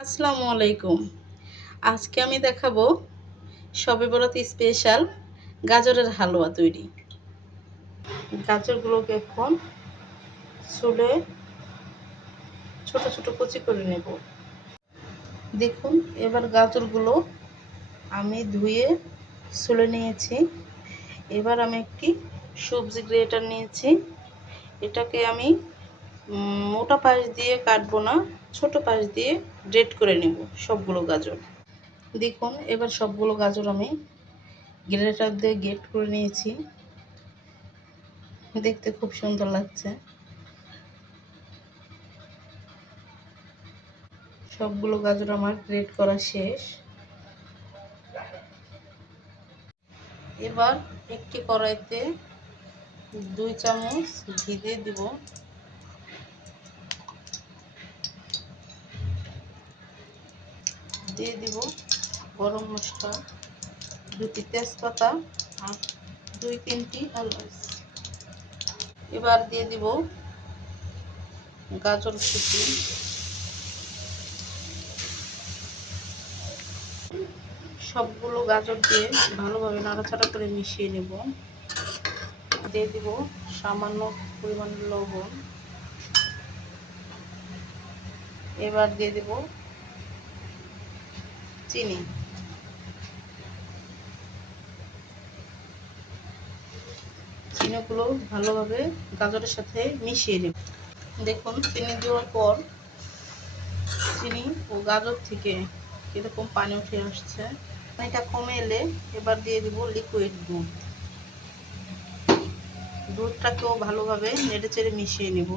আসসালামু আলাইকুম। আজকে আমি দেখাবো সবে বরাত স্পেশাল গাজরের হালুয়া তৈরি। গাজরগুলোকে এখন চুলে ছোট ছোট কুচি করে নেব। দেখুন, এবার গাজরগুলো আমি ধুয়ে চুলে নিয়েছি। এবার আমি একটি সবজি গ্রেটার নিয়েছি। এটাকে আমি মোটা পাশ দিয়ে কাটবো না, ছোট পাশ দিয়ে গ্রেট করে নেব সবগুলো গাজর। দেখুন, এবার সবগুলো গাজর আমি গ্রেটার দিয়ে গ্রেট করে নিয়েছি। দেখতে খুব সুন্দর লাগছে। সবগুলো গাজর আমার গ্রেট করা শেষ। এবার একটি কড়াইতে দুই চামচ ঘি দিয়ে দিব। দিয়ে দিব গরম মশলা, দুটি তেজপাতা আর দুই, তিনটি এলাচ এবার দিয়ে দিব গাজর কুচি। সবগুলো গাজর দিয়ে ভালোভাবে নাড়াচাড়া করে মিশিয়ে নেব। দিয়ে দিব সামান্য পরিমাণ লবণ। এবার দিয়ে দেব চিনি। চিনিগুলো ভালোভাবে গাজরের সাথে মিশিয়ে নেব। দেখুন, চিনি দেওয়ার পর চিনি ও গাজর থেকে এরকম পানি উঠে আসছে। পানিটা কমে এলে এবার দিয়ে দেব লিকুইড দুধ দুধটাকেও ভালোভাবে নেড়ে চেড়ে মিশিয়ে নেব।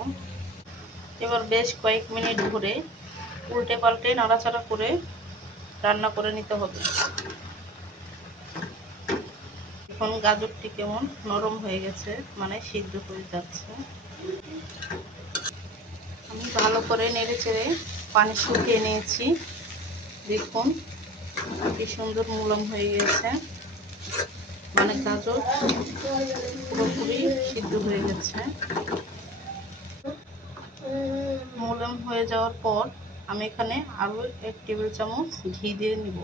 এবার বেশ কয়েক মিনিট ধরে উল্টে পাল্টে নাড়াচাড়া করে রান্না করে নিতে হবে। এখন গাজরটি কেমন? নরম হয়ে গেছে মানে সিদ্ধ হয়ে যাচ্ছে। আমি ভালো করে নেড়ে চেড়ে পানি শুকিয়ে নিয়েছি। দেখুন কি সুন্দর মুলম হয়ে গেছে। মানে গাজর পুরোপুরি সিদ্ধ হয়ে গেছে। মুলম হয়ে যাওয়ার পর আমি এখানে আরও এক টেবিল চামচ ঘি দিয়ে নিব।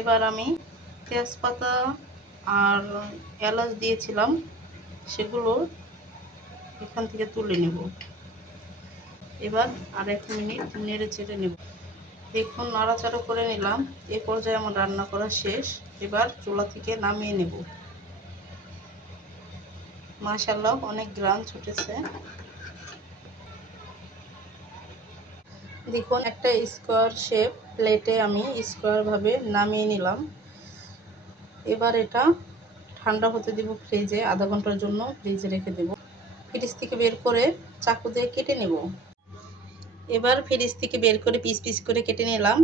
এবার আমি তেজপাতা আর এলাচ দিয়েছিলাম, সেগুলো এখান থেকে তুলে নেব। এবার আর এক মিনিট নেড়ে চেড়ে নেব। দেখুন, নাড়াচাড়া করে নিলাম। এ পর্যায়ে আমার রান্না করা শেষ। এবার চুলা থেকে নামিয়ে নেব। মাশাল্লাহ অনেক গ্রাম ছুটেছে। দেখুন একটা স্কোয়ার শেপ প্লেটে আমি স্কোয়ারভাবে নামিয়ে নিলাম। এবার এটা ঠান্ডা হতে দেব ফ্রিজে, আধা ঘণ্টার জন্য ফ্রিজে রেখে দেব। ফ্রিজ থেকে বের করে চাকু দিয়ে কেটে নেব। এবার ফ্রিজ থেকে বের করে পিস পিস করে কেটে নিলাম।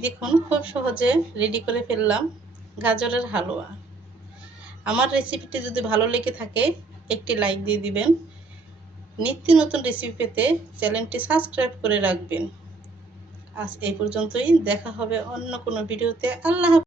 দেখুন, খুব সহজে রেডি করে ফেললাম গাজরের হালুয়া। আমার রেসিপিটি যদি ভালো লেগে থাকে, একটি লাইক দিয়ে দিবেন। নিত্য নতুন রেসিপি পেতে চ্যানেলটি সাবস্ক্রাইব করে রাখবেন। আজ এই পর্যন্তই, দেখা হবে অন্য কোনো ভিডিওতে আল্লাহ